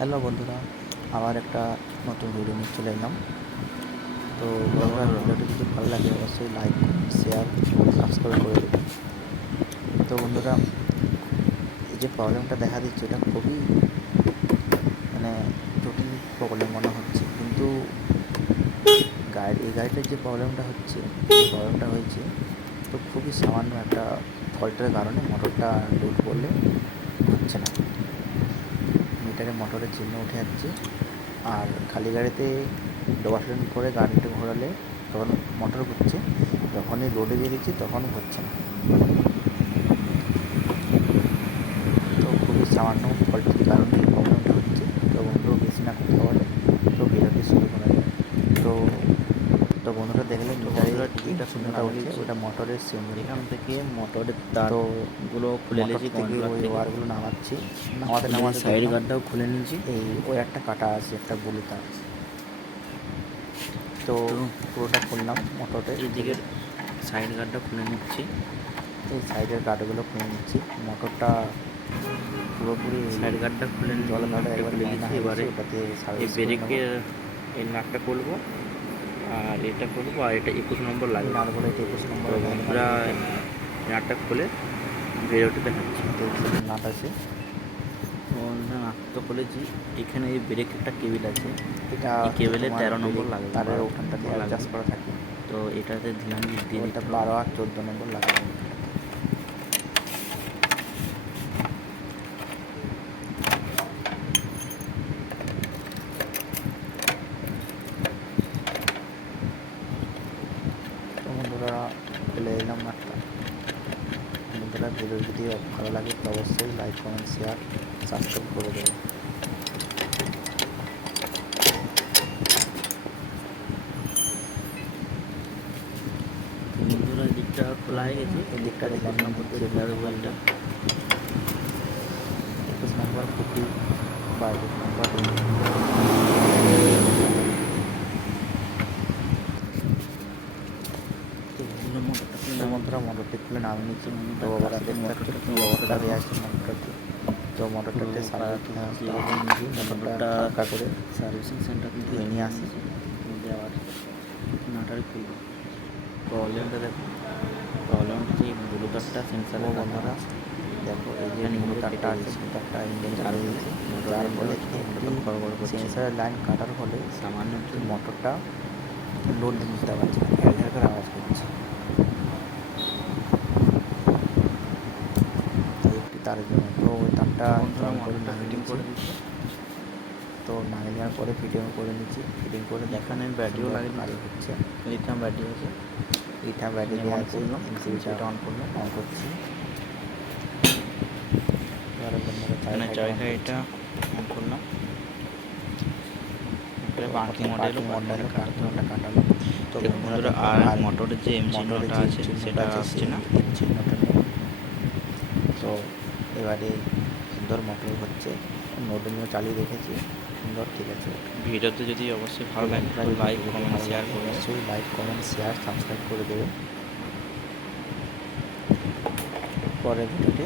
Hello বন্ধুরা, আবার একটা নতুন ভিডিও নিয়ে চলে এলাম। তো বন্ধুরা, ভিডিওটি যদি ভালো লাগে অবশ্যই লাইক, শেয়ার, সাবস্ক্রাইব করে দেবেন। তো বন্ধুরা, এই যে প্রবলেমটা দেখা দিচ্ছে এটা খুবই মানে জটিল প্রবলেম মনে হচ্ছে, কিন্তু এই গাড়িটার যে প্রবলেমটা হয়েছে তো খুবই সামান্য একটা ফল্টের কারণে মোটরটা লোড করলে হচ্ছে না। মিটারে মোটরের চিহ্ন উঠে যাচ্ছে, আর খালি গাড়িতে ওভারলোড করে গাড়িটা ঘোরালে তখন মোটর ঘুরছে, যখনই লোডে দিয়ে দিচ্ছি তখন ঘুরছে না। তো খুবই সামান্য ফল্টের কারণে এই প্রবলেমটা হচ্ছে। তো বন্ধু বেশি না কথা বলে তো ভিডিওটি শুরু করা যায়। তো তো বন্ধুরা দেখলে মিটারে যেটা শূন্যটা উঠছে ওটা মোটরের শূন্য। এখান থেকে মোটরের তারগুলো খুলে নিয়েছি, থেকে ওই ওয়ারগুলো নামাচ্ছি, নামাতে সাইড গার্ডটাও খুলে নিয়েছি। এই ওয়্যারটা কাটা আছে, একটা ব্লু তার। তো পুরোটা খুললাম মোটরের এদিকের সাইড গার্ডটা খুলে নিচ্ছি, এই সাইডের গার্ডগুলো খুলে নিচ্ছি। মোটরটা পুরোপুরি সাইড গার্ডটা খুলে জল কাটা একবার খুলে নিচ্ছি। এবারে এই ব্রেকের এই নাটটা খুলবো, আর এটা খুলবো, আর এটা 21 নম্বর লাগবে। নাট বলে 21 নম্বর আমরা নাটটা খুলে বেরোতে দেখাচ্ছি। নাট আছে, নাটটা খুলেছি। এখানে এই ব্রেক একটা কেবিল আছে, এটা এই কেবিলে 13 নম্বর লাগবে, তারের ওখানটাতে অ্যাডজাস্ট করা থাকে। তো এটাতে ধ্যান দিয়ে এটা 12 আর 14 নম্বর লাগবে। তো বন্ধুরা ফেলে দিলাম নাটটা। বন্ধুরা, ভিডিও যদি ভালো লাগে তো অবশ্যই লাইক, কমেন্ট, শেয়ার, সাবস্ক্রাইব করে দেবেন। বন্ধুরা, দিকটা খোলা হয়ে গেছে। এই দিকটা দেখলাম নম্বর 21 নম্বর খুঁটি বা 21 নম্বর মোটরটি খুলে নামিয়ে নিচ্ছি। তো ওরা দেখতে পাচ্ছে কি অবস্থা দেওয়া আছে মোটরটাতে। তো মোটরটাতে মোটরটা হালকা করে সার্ভিসিং সেন্টার ধুয়ে নিয়ে আসি। আবার নাটারে খুলব। প্রবলেমটা দেখো, প্রবলেমটা যে ব্লু তারটা সেন্সারের বন্ধুরা দেখো, এই যে ব্লু তারটা আছে, তারটা ইঞ্জিন চালু হয়েছে, যার ফলে সেন্সারের লাইন কাটার ফলে সামান্য একটু মোটরটা লোড দিতে পারছে না, ঘ্যার ঘ্যার করে আওয়াজ করছে। একটি তারের জন্য তো ওই তারটা মোটরটা ফিটিং করে দিচ্ছি। তো নামিয়ে নেওয়ার পরে ফিটিং করে নিচ্ছি। ফিটিং করে এখানে ব্যাটারিও লাগিয়ে কাজ হচ্ছে, লিথিয়াম ব্যাটারি আছে, লিথিয়াম ব্যাটারি দেওয়া আছে। এমসিবিটা অন করছি। এখানে জায়গাটা অন করলাম। পার্কিং মডেলও কাটালো। তো বন্ধুরা, আর মোটরের যে চিহ্নটা আছে সেটা আসছে না, চিহ্নটা নেই। তো এবারে সুন্দর মোটর হচ্ছে, মোটর নিয়ে চালিয়ে দেখেছি, সুন্দর, ঠিক আছে। ভিডিওতে যদি অবশ্যই ভালো লাগে লাইক, কমেন্ট, শেয়ার করবেন। অবশ্যই লাইক, কমেন্ট, শেয়ার, সাবস্ক্রাইব করে দেবেন। পরের ভিডিওতে